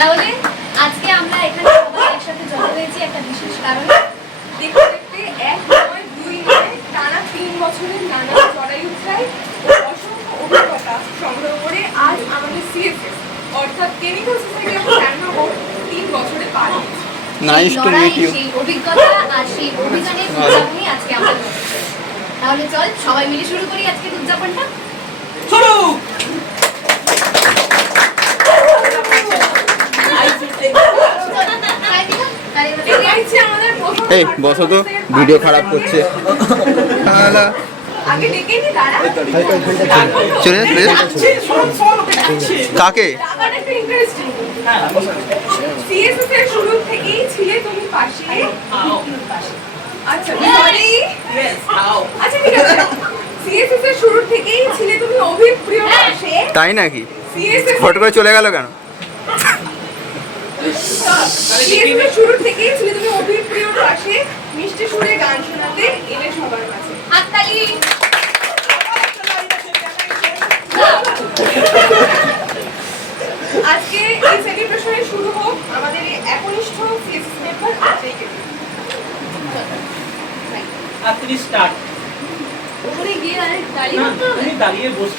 তাহলে আজকে আমরা এখানে সবাই একসাথে জড়ো হয়েছি একটা বিশেষ কারণে। দেখতে দেখতে 1 নয় 2 নয় টানা 3 বছরের নানা চড়াই উতরাই ও অসংখ্য অভিজ্ঞতা সংগ্রহ করে আজ আমাদের সিএসএস অর্থাৎ কেমিক্যাল সোসাইটি অফ স্যান্ডমার্ক 3 বছরে পার হয়েছে। Nice to meet you. সেই অভিজ্ঞতা আর সেই অভিযানের উদযাপনই আজকে আমরা করছি। তাহলে চল সবাই মিলে শুরু করি আজকের উদযাপনটা। শুরু। এই বসো তো, ভিডিও খারাপ করছে। আগে ডেকে নি দাঁড়া। চলে যাচ্ছে কাকে? লাগান একটা ইন্টারেস্টিং। সিএসএস এর শুরু থেকেই ছিলে তুমি পাশে। আচ্ছা সরি। আচ্ছা ঠিক আছে। সিএসএস এর শুরু থেকেই ছিলে তুমি অভিপ্রিয় পাশে। তাই নাকি? সিএসএস ফট করে চলে গেল কেন? সিএসএস শুরু থেকেই ছিলে তুমি অভিপ্রিয় পাশে, মিষ্টি সুরে গান শোনাতে এলে সবার কাছে। হাততালি। আজকে এই সেলিব্রেশনে শুরু হোক আমাদের এই একনিষ্ঠ সিএসএস মেম্বার আজকে। আপনি স্টার্ট। ওখানে গিয়ে আরে দাঁড়িয়ে করতে হবে। তুমি দাঁড়িয়ে বস।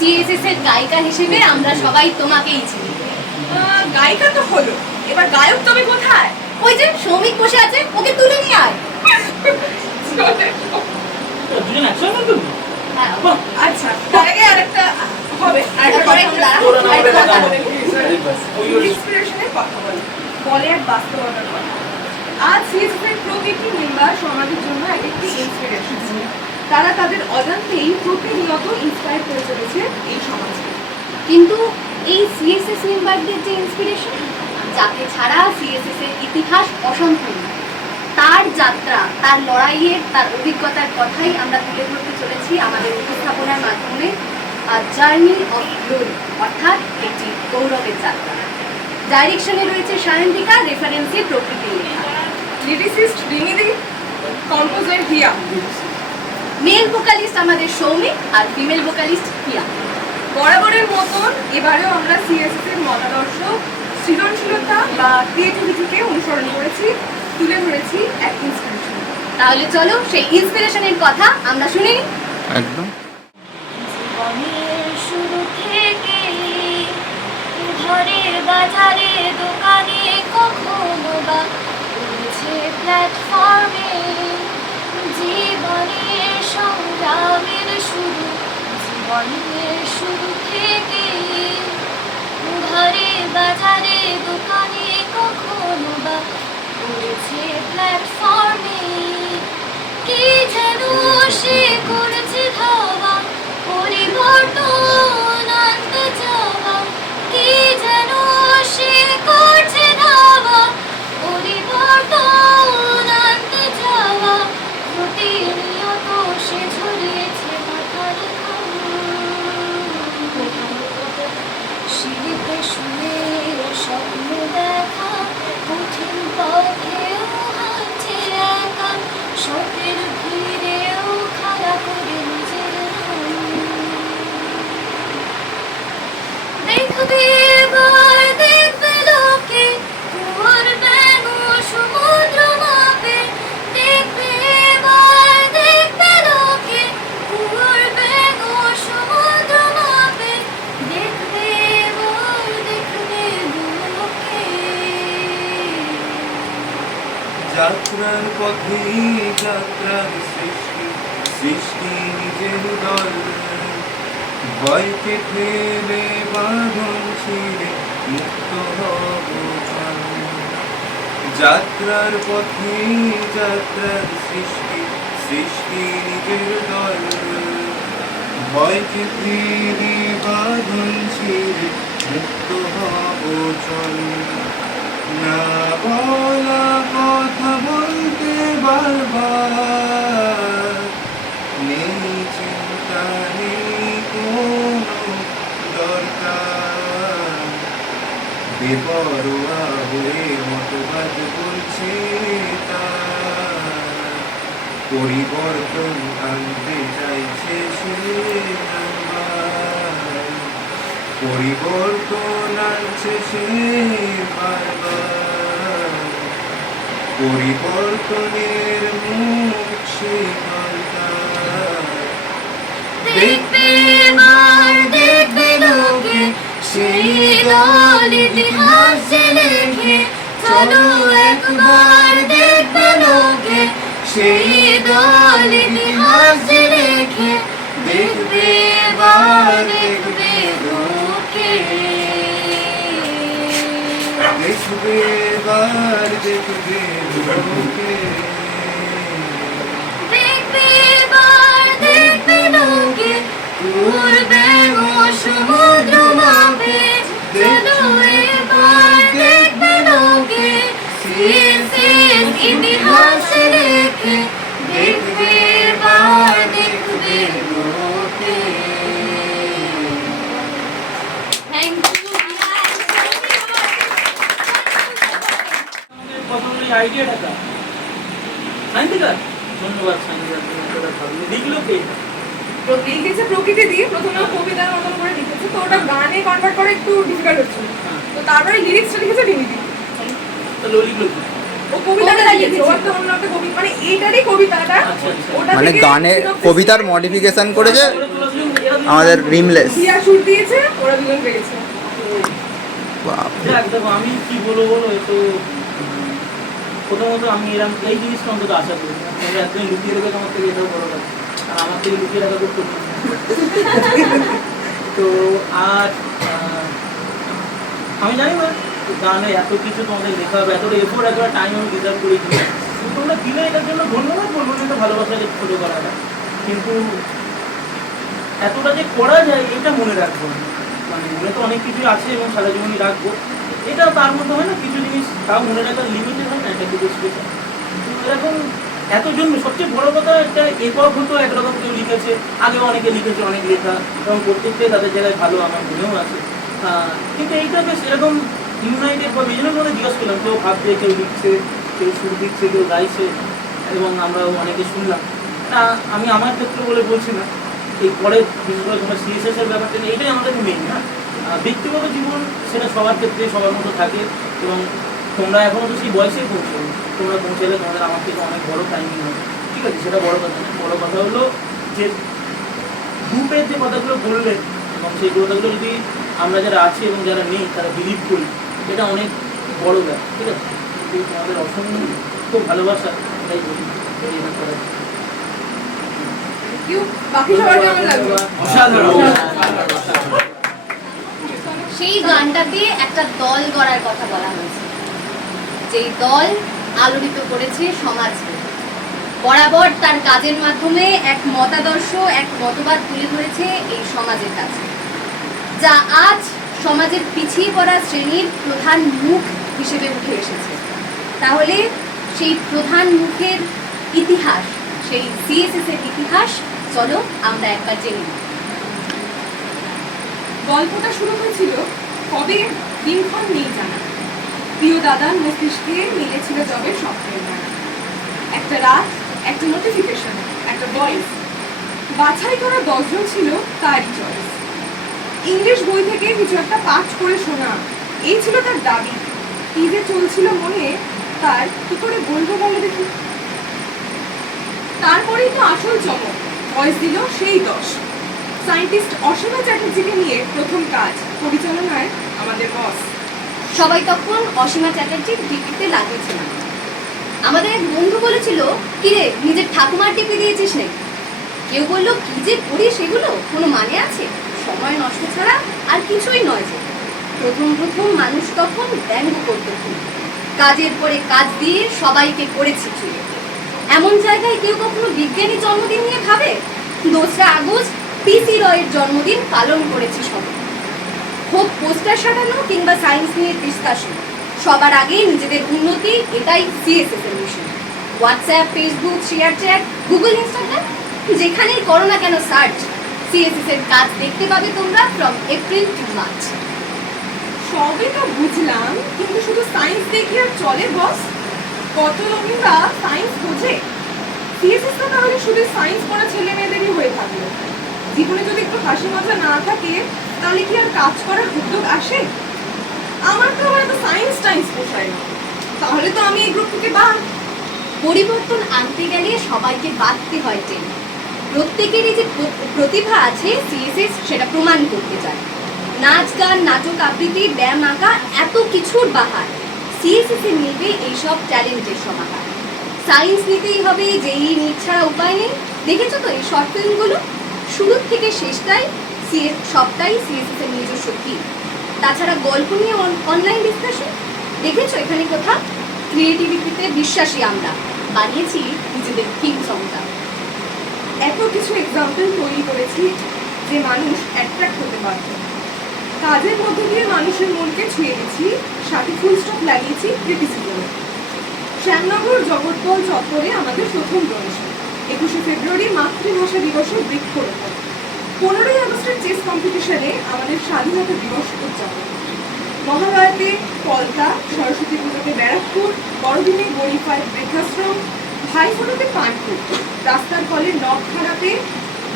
সিএসএস এর গায়িকা হিসেবে আমরা সবাই তোমাকেই চিনি। গায়িকা তো হলো, এবার গায়ক তুমি কোথায়? ওই যে শ্রমিক বসে আছে, ওকে তুলে নিয়ে আয়। দুজন একসঙ্গে তো? হ্যাঁ। আচ্ছা, তার আগে আরেকটা হবে, আরেকটা পরে আমরা ইন্সপিরেশনের কথা বলে এক বাস্তবতার কথা। আজ সিএসএফের প্রতিটি মেম্বার সমাজের জন্য এক একটি ইন্সপিরেশন। তারা তাদের অজান্তেই প্রতিনিয়ত ইন্সপায়ার করে চলেছে এই সমাজকে। কিন্তু এই সিএসএস মেম্বারদের যে ইন্সপিরেশন, যাকে ছাড়া সিএসএস এর ইতিহাস অসম্পূর্ণ, তার যাত্রা, তার লড়াইয়ের, তার অভিজ্ঞতার কথাই আমরা তুলে ধরতে চলেছি আমাদের উপস্থাপনার মাধ্যমে। জার্নি অফ গ্লোরি, অর্থাৎ একটি গৌরবের যাত্রা। ডাইরেকশনে রয়েছে সায়ন্তিকা, রেফারেন্সে প্রকৃতি লেখা। লিরিসিস্ট রিমিদি, কম্পোজার হিয়া। মেল ভোকালিস্ট আমাদের সৌমিক আর ফিমেল ভোকালিস্ট হিয়া। বরাবরের মতন এবারেও আমরা সিএসএস এর মতাদর্শ, সৃজনশীলতা বা ক্রিয়েটিভিটিকে অনুসরণ করেছি, তুলে ধরেছি এক ইন্সপিরেশন। তাহলে চলো সেই ইন্সপিরেশনের কথা আমরা শুনি। একদম। জীবনের শুরু থেকে ঘরের বাজারে দোকানে কখনো বা উঠেছে প্ল্যাটফর্মে, জীবনের সংগ্রামের শুরু, জীবনের শুরু থেকে ঘরে বাজারে দোকানে কখনো বা উঠেছে প্ল্যাটফর্মে, কি যেন সে করেছে ধাওয়া, পরিবর্তন আনতে চাওয়া, কি যেন সে করছে ধাওয়া, পরিবর্তন আনতে চাওয়া, প্রতিনিয়ত সে ঝরিয়েছে মাথার শিল্পে শুনে স্বপ্ন দেখা, কঠিন পথেও হাঁটছে একা, শোকের ভিড়েও খাড়া করে নিজের দেখবে এবার, দেখবে লোকে কুয়োর ব্যাঙ সমুদ্র মাপে, দেখবে এবার, দেখবে লোকে কুয়োর ব্যাঙ সমুদ্র মাপে, দেখবে এবার, দেখবে লোকে। যাত্রার পথে যাত্রার সৃষ্টি, সৃষ্টি নিজের দল, ভয়কে ফেলে বাঁধন ছিঁড়ে মুক্ত হব চল। যাত্রার পথে যাত্রার সৃষ্টি, সৃষ্টি নিজের দল, ভয়কে ফেলে বাঁধন ছিঁড়ে মুক্ত হব চল। না বলা কথা বলতে বারবার, নেই চিন্তা নেই কোনো দরকার, বেপরোয়া হয়ে মতবাদ বলছে তার, পরিবর্তন আনতে চাইছে সে একবার, পরিবর্তন আনছে সে বারবার, পরিবর্তনের মুখ সে দরকার। দেখবে এবার, দেখবে লোকে সেই দল ইতিহাস যে লেখে, চলো একবার দেখবে লোকে সেই দল ইতিহাস যে লেখে, দেখবে এবার, দেখবে লোকে। দেখবে এবার, দেখবে লোকে, দেখবে এবার, দেখবে লোকে কুয়োর ব্যাঙ সমুদ্র মাপে, চলো এবার দেখবে লোকে সিএসএস ইতিহাস লেখে, দেখবে এবার, দেখবে লোকে। Thank you. আমাদের প্রথমে এই আইডিয়াটা সায়ন্তিকা, ধন্যবাদ সায়ন্তিকা, তুমি এটা ভাবলে লিখলো কে? লিখেছে প্রকৃতি দিয়ে, প্রথমে ও কবিতার মতন করে লিখেছে, তো ওটা গানে কনভার্ট করা একটু ডিফিকাল্ট হচ্ছিল, তো তারপরে লিরিক্সটা লিখেছে রিমিদি। তো লিখলো কি? ও কবিতাটা লিখেছে, ও একটা অন্য একটা কবি, মানে এইটারই কবিতাটা, ওটা মানে থেকে গানে synopsis কবিতার মডিফিকেশন করেছে করে তোলা ছিল, এরা দুজন- আমাদের রিমলেস। হিয়া সুর দিয়েছে, ওরা দুজন পেয়েছে। যাক, দেখো আমি কি বলবো বলো, এ তো প্রথমত আমি এরকম এই জিনিসটা অন্তত আশা করি না, তোমরা একদিন লুকিয়ে রেখে আমার থেকে এটাও বড় কথা, আর আমার থেকে লুকিয়ে রাখা খুব কঠিন। তো আর আমি জানি না গানে এত কিছু তোমাদের লেখা হবে, এতটা এফোর্ট, এতটা টাইম আমি ডিজার্ভ করেছি, তোমরা দিলে এটার জন্য ধন্যবাদ বলবো না, এটা ভালোবাসা যে ছোটো করাটা, কিন্তু এতটা যে করা যায় এটা মনে রাখবো না। মানে মনে তো অনেক কিছুই আছে এবং সারা জীবনই রাখবো, এটা তার মধ্যে হয় না কিছু জিনিস তাও মনে রাখার লিমিটেড হয় না, এটা কিছু স্পেশাল। এরকম এত জন্য সবচেয়ে বড় কথা, একটা একক হতো একরকম কেউ লিখেছে, আগেও অনেকে লিখেছে অনেক লেখা, এবং প্রত্যেকটাই তাদের জায়গায় ভালো আমার মনেও আছে, কিন্তু এইটা বেশ এরকম ইউনাইটেড বা বিভিন্ন ধরনের জিজ্ঞেস করলাম, কেউ ভাবছে, কেউ লিখছে, কেউ সুর দিচ্ছে, কেউ গাইছে, এবং আমরাও অনেকে শুনলাম। তা আমি আমার ক্ষেত্রে বলে বলছি না, এই পরে বিশেষ করে তোমার সিএসএসের ব্যাপারটা নিয়ে এইটাই আমাদের মেইন না, ব্যক্তিগত জীবন সেটা সবার ক্ষেত্রে সবার মতো থাকে, এবং তোমরা এখনও তো সেই বয়সেই পৌঁছো, তোমরা পৌঁছালে তোমাদের আমার থেকে অনেক বড় টাইমিং হবে, ঠিক আছে, সেটা বড় কথা না। বড় কথা হলো যে গ্রুপের যে কথাগুলো বললেন, এবং সেই কথাগুলো যদি আমরা যারা আছি এবং যারা নেই তারা বিলিভ করি, এটা অনেক বড় ব্যাপার, ঠিক আছে। কিন্তু তোমাদের অসংখ্য ভালোবাসা, এটাই বলি, এটা করা বাকি সবার কেমন লাগলো? সেই গানটাতে একটা দল গড়ার কথা বলা হয়েছে, যেই দল আলোড়িত করেছে সমাজকে, বরাবর তার কাজের মাধ্যমে এক মতাদর্শ, এক মতবাদ তুলে ধরেছে এই সমাজের কাছে, যা আজ সমাজের পিছিয়ে পড়া শ্রেণীর প্রধান মুখ হিসেবে উঠে এসেছে। তাহলে সেই প্রধান মুখের ইতিহাস, সেই সিএসএস এর ইতিহাস চলো আমরা একবার জেনে নিই। গল্পটা শুরু হয়েছিল কবে দিনক্ষণ নেই জানা, প্রিয় দাদার মস্তিষ্কে মিলেছিল জবে স্বপ্নের গান। একটা রাত, একটা নোটিফিকেশন, একটা ভয়েস, বাছাই করা 10 জন ছিল তারই চয়েস। ইংলিশ বই থেকে কিছু একটা পাঠ করে শোনা, এই ছিল তার দাবি। কি যে চলছিল মনে তার, কি করে বলবো বলো দেখি। তারপরেই তো আসল চমক, ভয়েস দিল সেই 10 সায়েন্টিস্ট অসীমা চ্যাটার্জিকে নিয়ে প্রথম কাজ, পরিচালনায় আমাদের বস। সবাই তখন অসীমা চ্যাটার্জির ডিপিতে লাগিয়েছিলাম। আমাদের এক বন্ধু বলেছিল, কিরে নিজের ঠাকুমার টিপি দিয়েছিস নাকি? কেউ বললো, কি যে করি সেগুলো কোনো মানে আছে, সময় নষ্ট ছাড়া আর কিছুই নয়। যে প্রথম প্রথম মানুষ তখন ব্যঙ্গ করতে খুব, কাজের পরে কাজ দিয়ে সবাইকে করেছি চুয়ে। এমন জায়গায় কেউ কখনো বিজ্ঞানী জন্মদিন নিয়ে ভাবে? 2রা আগস্ট পিসি রয়ের জন্মদিন পালন করেছি সবাই। হোক পোস্টার সাজানো কিংবা সায়েন্স নিয়ে ডিসকাশন, সবার আগে নিজেদের উন্নতি, এটাই সিএসএস এর mission. WhatsApp, Facebook, share chat, Google, Instagram, যেখানেই করো না কেন সার্চ, সিএসএস এর কাজ দেখতে পাবে তোমরা ফ্রম এপ্রিল টু মার্চ। সবে তো বুঝলাম, কিন্তু শুধু সায়েন্স দেখি আর চলে বস? কত লোকেরা সায়েন্স বোঝে? সিএসএস তো তাহলে শুধু সায়েন্স পড়া ছেলে মেয়েদেরই হয়ে থাকলো। জীবনে যদি একটু হাসি মজা না থাকে, তাহলে কি আর কাজ করার উদ্যোগ আসে? আমার তো আবার এত সায়েন্স টাইন্স পোষায় না, তাহলে তো আমি এই গ্রুপ থেকে বাদ। পরিবর্তন আনতে গেলে সবাইকে বাঁধতে হয় টেনে। প্রত্যেকেরই যে প্রতিভা আছে সিএসএস সেটা প্রমাণ করতে চায়। নাচ, গান, নাটক, আবৃত্তি, ব্যায়াম, আঁকা, এত কিছুর বাহার, সিএসএস এ মিলবে এইসব ট্যালেন্টের সমাহার। সায়েন্স নিতেই হবে, যেই নিট ছাড়া উপায় নেই। দেখেছো তো এই শর্ট ফিল্মগুলো, শুরু থেকে শেষটাই সবটাই সিএসএস এর নিজস্ব থিম। তাছাড়া গল্প নিয়ে অনলাইন ডিসকাশন, দেখেছো এখানে কোথাও? ক্রিয়েটিভিটিতে বিশ্বাসী আমরা, বানিয়েছি নিজেদের থিম সংটা। এত কিছু এক্সাম্পল তৈরি করেছি যে মানুষ অ্যাট্রাক্ট হতে পারত। কাজের মধ্যে দিয়ে মানুষের মনকে ছুঁয়ে গেছি, সাথে ফুল স্টপ লাগিয়েছি ক্রিটিসিজমে। শ্যামনগর জগৎবল চত্বরে আমাদের প্রথম ডোনেশন। 21শে ফেব্রুয়ারি মাতৃভাষা দিবসের বৃক্ষরোপণ। 15ই আগস্টের চেস কম্পিটিশনে আমাদের স্বাধীনতা দিবস উদযাপন। মহালয়াতে কলকা, সরস্বতী পুজোতে ব্যারাকপুর, বড়দিনে গরিফায় বৃদ্ধাশ্রম, ভাইফোঁটাতে পানপুর, রাস্তার কলে নখ খারাপে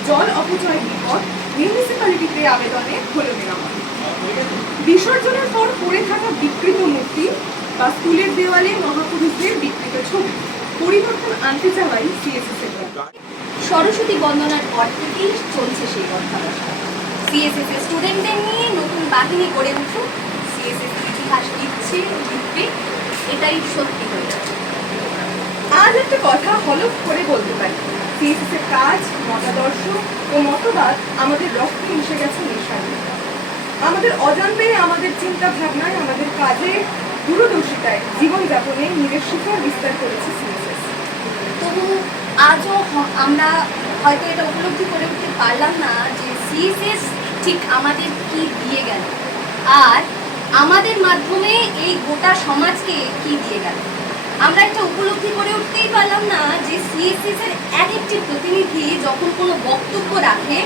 জল অপচয় বিপদ, মিউনিসিপ্যালিটিতে আবেদনে হলো মেরামত। বিসর্জনের পর পড়ে থাকা বিকৃত মূর্তি বা স্কুলের দেওয়ালে মহাপুরুষদের বিকৃত ছবি, পরিবর্তন আনতে চাওয়াই সিএসএস এর। সরস্বতী বন্দনার পর থেকেই চলছে সেই অধ্যাবসা। সিএসএস এর স্টুডেন্টদের নিয়ে নতুন বাহিনী গড়ে উঠুক, সিএসএস এর ইতিহাস লিখছে, লিখবে, এটাই সত্যি হয়ে যাবে। আজ একটা কথা হলফ করে বলতে পারি, সিএসএস এর কাজ, মতাদর্শ ও মতবাদ আমাদের রক্তে মিশে গেছে নেশার মতো। আমাদের অজান্তে আমাদের চিন্তা ভাবনায়, আমাদের কাজে, দূরদর্শিতায়, জীবনযাপনে নিজের শিখর বিস্তার করেছে সিএসএস। তবু আজও আমরা হয়তো এটা উপলব্ধি করে উঠতে পারলাম না যে সিএসএস ঠিক আমাদের কি দিয়ে গেল আর আমাদের মাধ্যমে এই গোটা সমাজকে কি দিয়ে গেল। আমরা এটা উপলব্ধি করে উঠতেই পারলাম না যে সিএসএস এর এক একটি প্রতিনিধি যখন কোনো বক্তব্য রাখে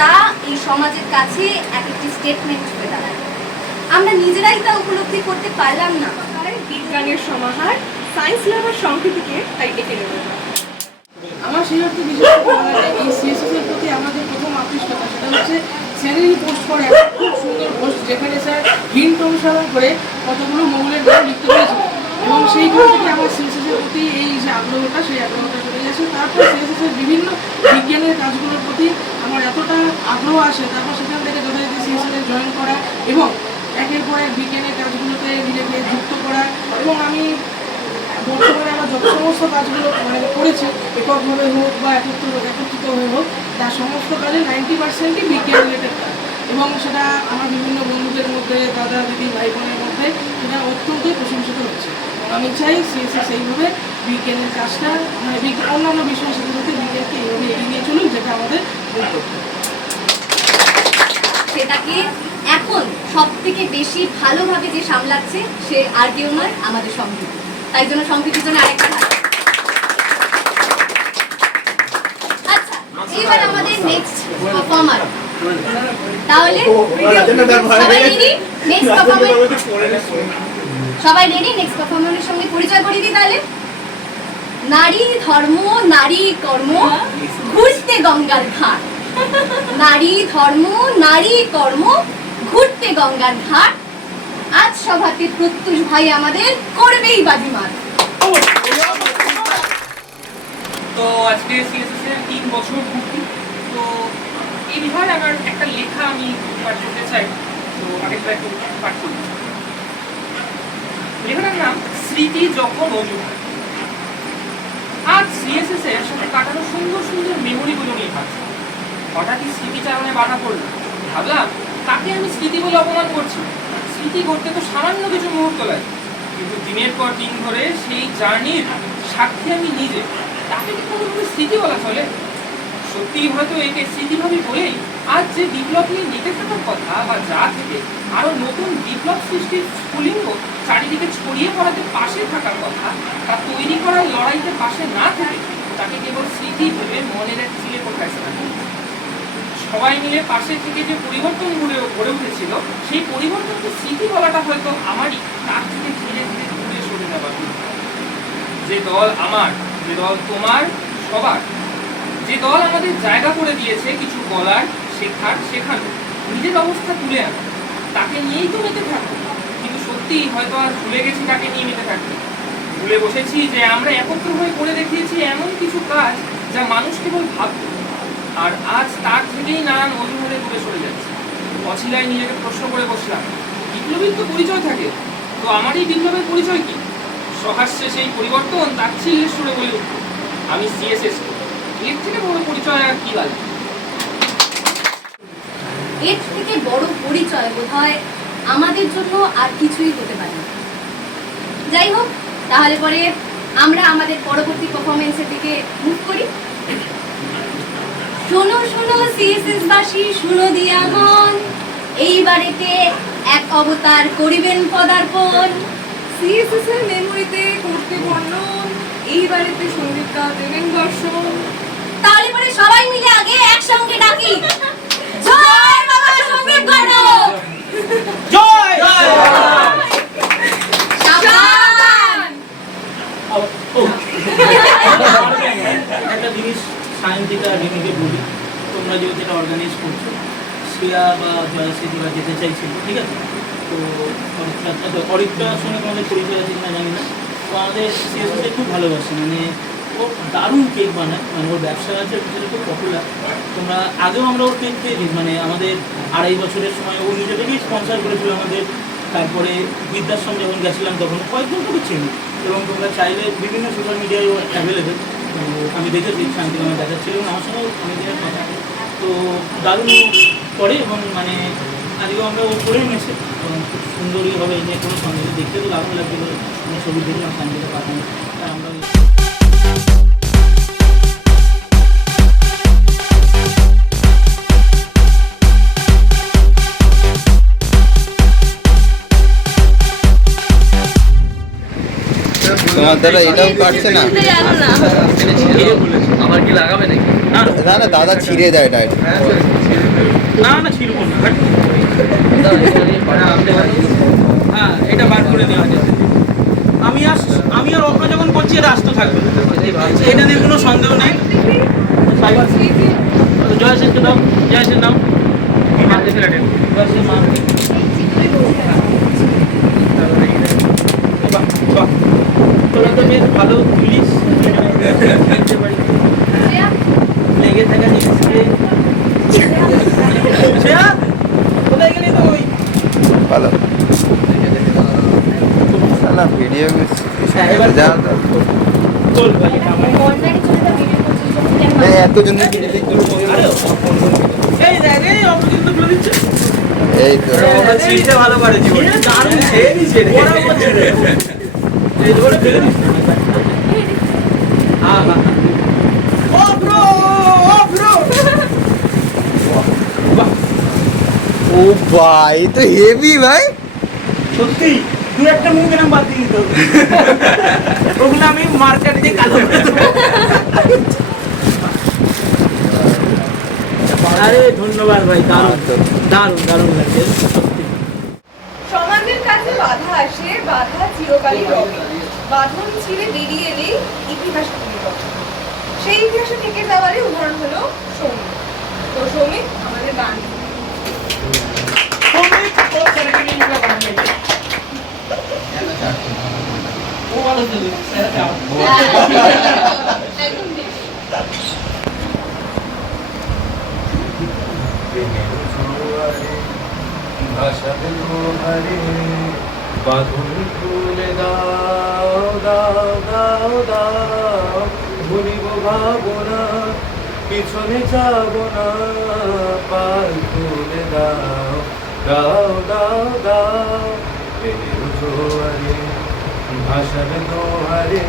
তা এই সমাজের কাছে এক একটি স্টেটমেন্ট হয়ে দাঁড়ায়। আমরা নিজেরাই তা উপলব্ধি করতে পারলাম না। বিজ্ঞানের সমাহার, সায়েন্স লাভার সংস্কৃতিকে তাই ডেকে নেব। আমার সেই অর্থে বিশেষ করে মনে হয় এই সিএসএস এর প্রতি আমাদের প্রথম আকৃষ্টতা সেটা হচ্ছে স্যারেরই পোস্ট করে একটা খুব সুন্দর পোস্ট যেখানে স্যার হিন্ট অনুসরণ করে কতগুলো মৌলের নাম লিখতে পেরেছিল এবং সেইখান থেকে আমার সিএসএস এর প্রতি এই যে আগ্রহটা সেই আগ্রহটা চলে গেছে। তারপর সিএসএস এর বিভিন্ন বিজ্ঞানের কাজগুলোর প্রতি আমার এতটা আগ্রহ আসে, তারপর সেখান থেকে যথারীতি সিএসএস এ জয়েন করা এবং একের পর এক বিজ্ঞানের কাজগুলোতে নিজেকে যুক্ত করা এবং আমি বর্তমানে আমার যত সমস্ত কাজগুলো মানে করেছি এককভাবে হোক বা একত্রিত হয়ে হোক তার সমস্ত কাজে 90%ই বিজ্ঞান রিলেটেড কাজ এবং সেটা আমার বিভিন্ন বন্ধুদের মধ্যে, দাদা দিদি ভাই বোনের মধ্যে সেটা অত্যন্তই প্রশংসিত হচ্ছে। আমি চাই সিএসএস এইভাবে বিজ্ঞানের কাজটা মানে অন্যান্য বিষয়ের সাথে সাথে বিজ্ঞানকে এইভাবে এগিয়ে নিয়ে চলুন, যেটা আমাদের মূল করতে হবে। সেটাকে এখন সব থেকে বেশি ভালোভাবে যে সামলাচ্ছে সে আর কেউ নয়, আমাদের সম্প্রীতি। তাই জন্য সম্প্রীতির জন্য আরেকটা হাত। আচ্ছা, এবার আমাদের নেক্সট পারফর্মার। তাহলে সবাই রেডি? নেক্সট পারফর্মার সবাই রেডি? নেক্সট পারফর্মারের সঙ্গে পরিচয় করিয়ে দিই তাহলে। নারী ধর্ম নারী কর্ম ঘুরতে গঙ্গার ঘাট। নারী ধর্ম নারী কর্ম ঘুরতে গঙ্গার ঘাট। আজ সভাতে প্রত্যুষ ভাই আমাদের করবেই বাজিমাত। তো আজকে সিএসএস এর 3 বছর পূর্তি। তো এই বিষয়ে আমার একটা লেখা আমি পাঠ করতে চাই। তো আগে সেটা একটু পাঠ করি। লেখাটার নাম স্মৃতি যখন অজুহাত। আজ সিএসএস এর সাথে কাটানো সুন্দর সুন্দর মেমোরিগুলো নিয়ে ভাবছি। হঠাৎই স্মৃতিচারণে বাধা পড়লো। ভাবলাম তাকে আমি স্মৃতি বলে অপমান করছি। স্মৃতি করতে তো সামান্য কিছু মুহূর্ত লাগে, কিন্তু দিনের পর দিন ধরে সেই জার্নির সাক্ষী আমি নিজে। তাকে কি কোনোভাবে স্মৃতি বলা চলে? সত্যিই হয়তো একে স্মৃতিভাবে বলেই আজ যে বিপ্লব নিয়ে নিতে থাকার কথা বা যা থেকে আরো নতুন বিপ্লব সৃষ্টির স্ফুলিঙ্গ চারিদিকে ছড়িয়ে পড়াতে পাশে থাকার কথা, তা তৈরি করার লড়াইতে পাশে না থেকে তাকে কেবল স্মৃতি ভেবে মনের এক চিলে কোথায় স্থান। সবাই মিলে পাশে থেকে যে পরিবর্তন গড়ে উঠেছিল সেই পরিবর্তনকে স্মৃতি বলাটা হয়তো আমারই তার থেকে ধীরে ধীরে দূরে সরে যাবার। যে দল আমার, যে দল তোমার, সবার, যে দল আমাদের জায়গা করে দিয়েছে কিছু বলার, শেখার, শেখানো, নিজের অবস্থা তুলে আনা, তাকে নিয়েই তো মেতে থাকবো। কিন্তু সত্যিই হয়তো আর ভুলে গেছি তাকে নিয়ে মেতে থাকতে। ভুলে বসেছি যে আমরা একত্র হয়ে করে দেখিয়েছি এমন কিছু কাজ যা মানুষ কেবল ভাবত, আর আজ তার থেকেই নানান অজুহাতে দূরে সরে যাচ্ছে। অছিলায় নিজেকে প্রশ্ন করে বসলাম, বিপ্লবীর তো পরিচয় থাকে, তো আমার এই বিপ্লবের পরিচয় কি? সহাস্যে সেই পরিবর্তন তাচ্ছিল্যের সুরে বলে উঠল, আমি সিএসএস। এর থেকে বড় পরিচয় আর কি লাগে? এর থেকে বড় পরিচয় বোধহয় আমাদের জন্য আর কিছুই হতে পারে না। যাই হোক, তাহলে পরে আমরা আমাদের পরবর্তী পারফরমেন্সের দিকে মুভ করি। শোনো শোনো সিএসএস বাসী, শুনো দিয়া মন, এই বাড়িতে এক অবতার করিবেন পদার্পণ। সিএসএস এর মেমোরিতে করতে বর্ণন, এই বাড়িতে সঙ্গীতটা দেবেন দর্শন। তাহলে পরে সবাই মিলে আগে একসঙ্গে ডাকি, জয় বাবা সঙ্গীত গণক, জয় সাবান। একটা জিনিস সায়ন্তিকা রিমিকে বলি, তোমরা যেহেতু এটা অর্গানাইজ করছো, শ্রেয়া বা জয়াশ্রীরা যেতে চাইছিল, ঠিক আছে? তো অরিত্রার সঙ্গে তোমাদের পরিচয় আছে কিনা জানি না। তো আমাদের সিএসএসে খুব ভালোবাসে, মানে ও দারুণ কেক বানায়, মানে ওর ব্যবসা আছে, সেটা খুব পপুলার। তোমরা আগেও আমরা ওর কেক পেয়েছি, মানে আমাদের 2.5 বছরের সময় ও নিজে থেকেই স্পন্সার করেছিল আমাদের। তারপরে বৃদ্ধাশ্রম যখন গেছিলাম তখন কয়েকজনকে চিনি, এবং তোমরা চাইলে বিভিন্ন সোশ্যাল মিডিয়ায় ও অ্যাভেলেবেল। তো আমি দেখেছি শান্তি আমার দেখাচ্ছিল এবং আমার সঙ্গেও অনেক দিনের কথা। তো দারুণ করে এবং মানে আজকেও আমরা ও করে এনেছে এবং খুব সুন্দরইভাবে এনে কোনো সন্দেহ দেখতে তো দারুণ লাগছিল ছবি দেখলাম সন্দেহটা পাঠানো তাই আমরা তোমার দ্বারা এটাও কাটছে না। আবার কি লাগাবে নাকি? না না না, দাদা ছিঁড়ে দেয় ডাইরেক্ট। না না ছিড়ব না হ্যাঁ এটা বার করে দেওয়া যাবে। আমি আর অপরা যখন করছি এটা আস্ত থাকবে, এটা নিয়ে কোনো সন্দেহ নেই। জয় সেনকে দাও, জয় সেন নাও, জয় সেন মা। বাহ বাহ, তোরা তো বেশ ভালো পুলিশ দেখতে পারি লেগে থাকা জিনিসকে। শ্রেয়া কোথায় গেলি তুই? ভালো সালা ভিডিও যা চল ভাই এটা আমার অর্ডিনারি ছবিটা ভিডিও করছিস যখন কেন এত জন ভিডিও এই দেখ এই অপরদিন তো বলে দিচ্ছে এই তো ওরা ছিড়তে ভালো পারে জীবনে দারুণ ছেড়ে দিছে ওরা ছেড়ে এই ধরে ফেলে দিচ্ছে হ্যাঁ হ্যাঁ ও ব্রো ও ভাই তো হেভি ভাই। সত্যি দু একটা মুখ এরকম বাদ দিয়ে দিত ওগুলো আমি মার্কেট দিয়ে কালো করে দেবো। আরে ধন্যবাদ ভাই, দারুণ দারুণ দারুণ লাগছে সত্যি। সমাজের কাছে বাধা আসে, বাধা চিরকালই রবে। বাঁধন ছিঁড়ে বেরিয়ে এলেই ইতিহাস তৈরি হবে। সেই ইতিহাসে থেকে যাওয়ারই উদাহরণ হলো সৌমিক। তো সৌমিক আমাদের গান ও ভালো ছিল একদম ঠিক। ভাষাতে তোমারে বাঁধন খুলে দাও দাও দাও দাও, ভুলিব ভাবনা পিছনে যাব না, পাল খুলে দাও দাও দাও দাও, প্রেমের জোয়ারে ভাষাবে দোহারে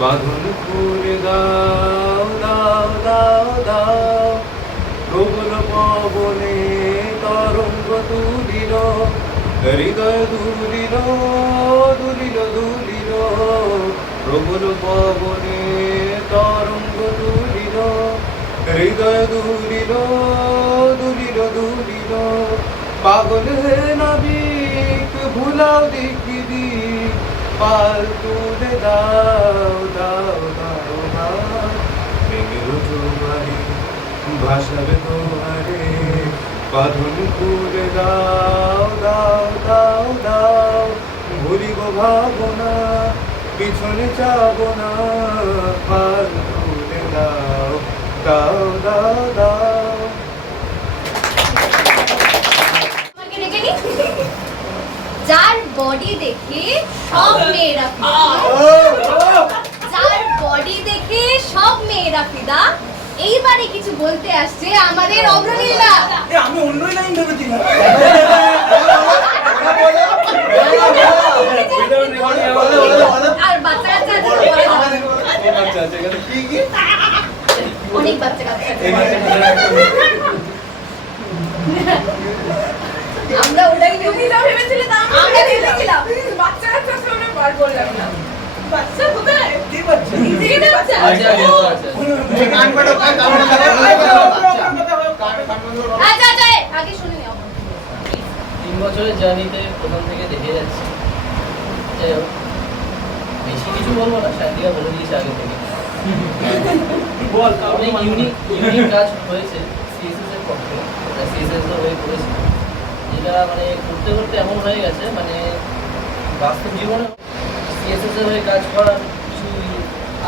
বাঁধন খুলে দাও দাও দাও দাও, প্রবল পবনে তরঙ্গ দুলিল, হৃদয় দুলিল দুলিল দুলিল, প্রবল পবনে তরঙ্গ দুলিল, হৃদয় দুলিল দুলিল দুলিল, পাগল হে নাবিক ভুলাও দেখি দিক, পাল তুলে দাও দাও দাও দাও, প্রেমের জোয়ারে ভাষাবে তোমারে বাঁধন খুলে দাও দাও দাও দাও, ভুলিব ভাবনা পিছনে যাব না, পাল তুলে দাও দাও দাও দাও। আমাকে ডেকে নি। যার বডি দেখে সব মেয়েরা ফিদা, যার বডি দেখে সব মেয়েরা ফিদা, এইবারে কিছু বলতে আসছে আমাদের অগ্রনীলা। আমি অন্যই লাইন ভেবেছিলাম। আর বাচ্চা কাচ্চা আছে তো অনেক বাচ্চা কাচ্চা আছে। আমরা ওটাই ভেবেছিলাম আমরা ভেবেছিলাম বাচ্চা কাচ্চা শুনে বার করলাম না। বাচ্চা কোথায়? কি বাচ্চা? নিজেই বাচ্চা। আচ্ছা আচ্ছা আগে শুনে নাও। 3 বছরের জার্নিতে প্রথম থেকে দেখে যাচ্ছি। যাই হোক, বেশি কিছু বলবো না, শান্তিকা বলে দিয়েছে আগে থেকে। বল অনেক ইউনিক কাজ হয়েছে সিএসএস এর পক্ষে, সিএসএস এর হয়ে করেছি, যেটা মানে করতে করতে এমন হয়ে গেছে মানে বাস্তব জীবনে সিএসএস এর হয়ে কাজ করার কিছু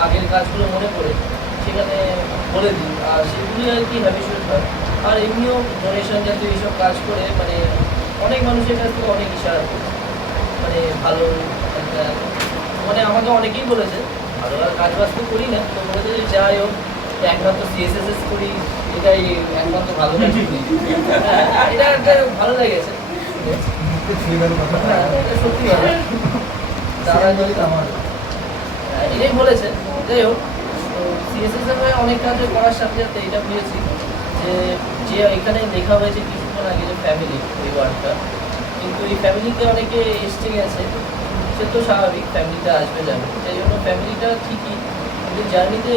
আগের কাজগুলো মনে পড়ে সেখানে বলে দিই, আর সেগুলি আর কি হ্যাবিচুয়াল হয়। আর এমনিও ডোনেশন জাতীয় এইসব কাজ করে মানে অনেক মানুষের কাছ থেকে অনেক ইশারা করছে, মানে ভালো একটা মানে আমাকে অনেকেই বলেছে ভালো আর কাজ বাজ তো করি না, তো বলেছে যে যাই হোক একমাত্র সিএসএস করি, এটাই একমাত্র ভালো লাগে। এটা একটা ভালো লেগেছে, এটা সত্যি ভালো। তারা এটাই বলেছে। যাই হোক, তো সিএসএস এর হয়ে অনেক কাজ করার সাথে সাথে এটা বুঝেছি যে যে এখানে লেখা হয়েছে কিছুক্ষণ আগে যে ফ্যামিলি, এই ওয়ার্ডটা, কিন্তু এই ফ্যামিলিতে অনেকে এসছে গেছে, সে তো স্বাভাবিক, ফ্যামিলিতে আসবে যাবে। সেই জন্য ফ্যামিলিটা ঠিকই, কিন্তু জার্নিতে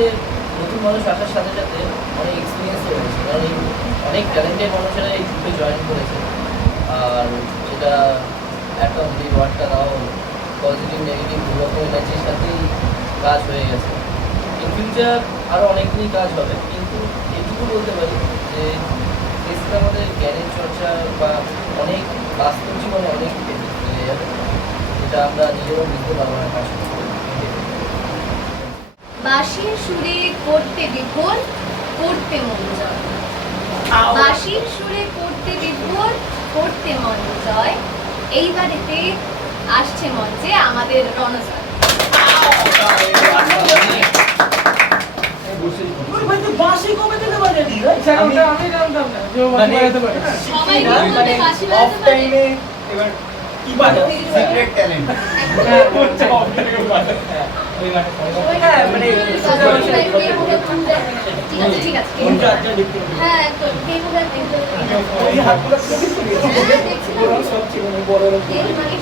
নতুন মানুষ আসার সাথে সাথে অনেক এক্সপিরিয়েন্স হয়েছে, কারণ এই অনেক ট্যালেন্টেড মানুষেরা এই গ্রুপে জয়েন করেছে। আর যেটা একটা এই ওয়ার্ডটা দেওয়া হলো, পজিটিভ নেগেটিভ দু রকম এনার্জির সাথেই কাজ হয়ে গেছে। ইন ফিউচার আরও অনেকদিনই কাজ হবে, কিন্তু এটুকু বলতে পারি যে দেশটা আমাদের জ্ঞানের চর্চা বা অনেক বাস্তব জীবনে অনেক হয়ে যাবে, যেটা আমরা নিজেরাও বুঝতে পারবো না কাজ করতে। বাঁশির সুরে করতে বিভোর, করতে মন জয়। বাঁশির সুরে করতে বিভোর, করতে মন জয়। এইবারেতে আসছে মঞ্চে আমাদের রণজয়। বাঁশি কবে থেকে বাজালি? আমি জানতাম না যে ও বাঁশি বাজাতে পারে। সবাই বলতে বাঁশি বাজাতে পারে। এবার কি বাজা? Secret talent. হ্যাঁ, মানে ঠিক আছে, ঠিক আছে। কোন জায়গাটা দেখতে হবে? হ্যাঁ, তো কে বোধহয় দেখতে ওই হাতগুলো তুলে দিচ্ছিলি? হ্যাঁ, দেখছিলাম। ওরকম সব ছিল না, বড় বড়। এই মানে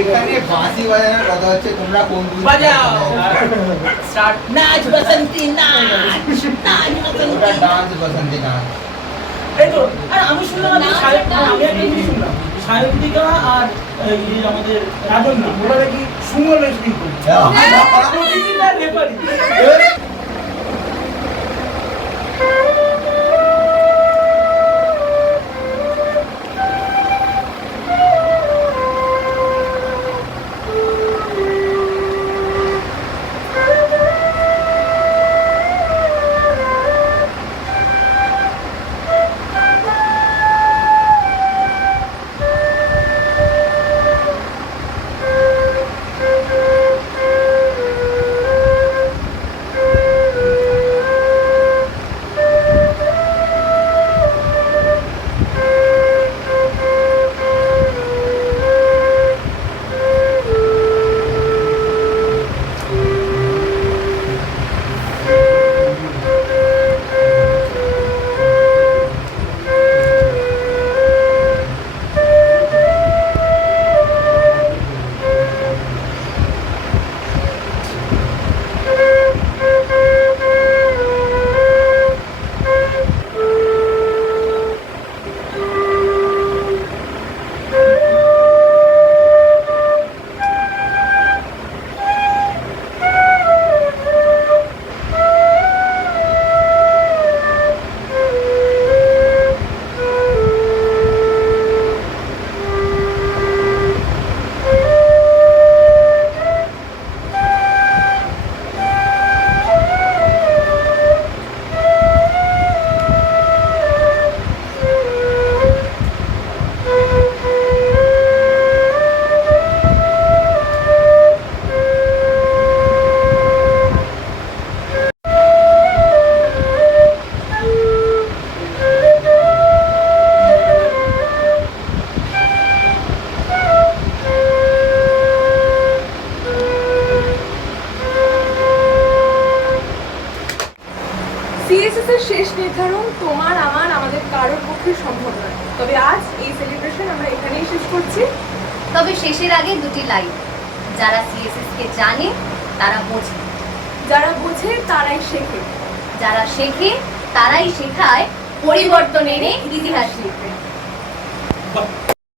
এখানে বাঁশি বাজানোর কথা হচ্ছে, তোমরা কোন গ্রুপ? বাজাও। স্টার্ট। নাচ বসন্তি নাচ। নাচ বসন্তি। ওটা ডান্স বসন্তি নাচ। এই তো, আর আমি শুনলাম আমি একটা জিনিস শুনলাম, সায়ন্তিকা আর এই আমাদের রাজন্না, ওরা নাকি সুমো রেসলিং করছে। রেফারি। সিএসএস এর শেষ নির্ধারণ তোমার আমার আমাদের কারোর পক্ষে সম্ভব নয়। তবে আজ এই সেলিব্রেশন আমরা এখানেই শেষ করছি। তবে শেষের আগে দুটি লাইন। যারা সিএসএস কে জানে তারা বোঝে, যারা বোঝে তারাই শেখে, যারা শেখে তারাই শেখায় পরিবর্তন এনে ইতিহাস লিখবে। বাহ।